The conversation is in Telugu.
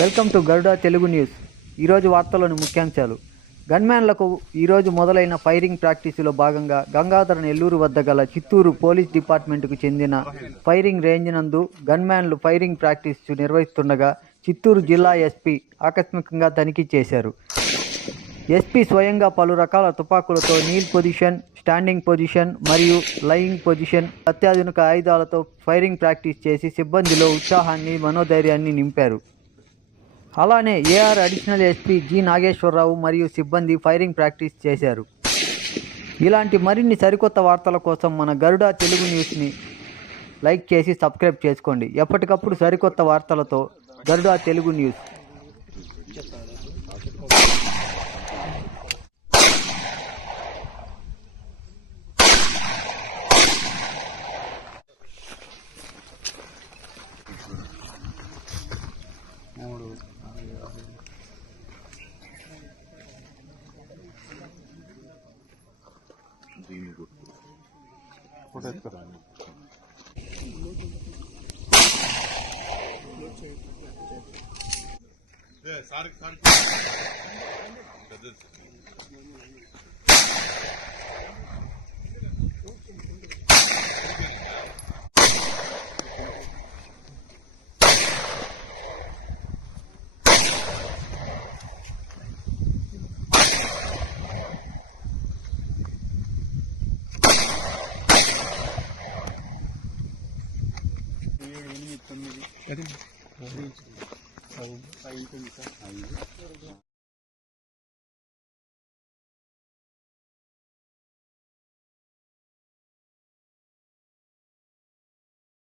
Welcome to Garuda Telugu news. ఈరోజు వార్తలోని ముఖ్యాంశాలు. గన్మ్యాన్లకు ఈరోజు మొదలైన ఫైరింగ్ ప్రాక్టీసులో భాగంగా గంగాధర నెల్లూరు వద్ద గల చిత్తూరు పోలీస్ డిపార్ట్మెంట్కు చెందిన ఫైరింగ్ రేంజ్ నందు గన్మ్యాన్లు ఫైరింగ్ ప్రాక్టీస్ నిర్వహిస్తుండగా చిత్తూరు జిల్లా ఎస్పీ ఆకస్మికంగా తనిఖీ చేశారు. ఎస్పీ స్వయంగా పలు రకాల తుపాకులతో నీల్ పొజిషన్ స్టాండింగ్ పొజిషన్ మరియు లయింగ్ పొజిషన్ అత్యాధునిక ఆయుధాలతో ఫైరింగ్ ప్రాక్టీస్ చేసి సిబ్బందిలో ఉత్సాహాన్ని మనోధైర్యాన్ని నింపారు. అలానే AR additional SP G Nageswararao మరియు సిబ్బంది ఫైరింగ్ ప్రాక్టీస్ చేశారు. ఇలాంటి మరిన్ని సరికొత్త వార్తల కోసం మన గరుడా తెలుగు న్యూస్ని లైక్ చేసి సబ్స్క్రైబ్ చేసుకోండి. ఎప్పటికప్పుడు సరికొత్త వార్తలతో Garuda Telugu news. これからね。Yeah, sorry, sorry. Dedim. Kahve içtim. Savunma. Ayıp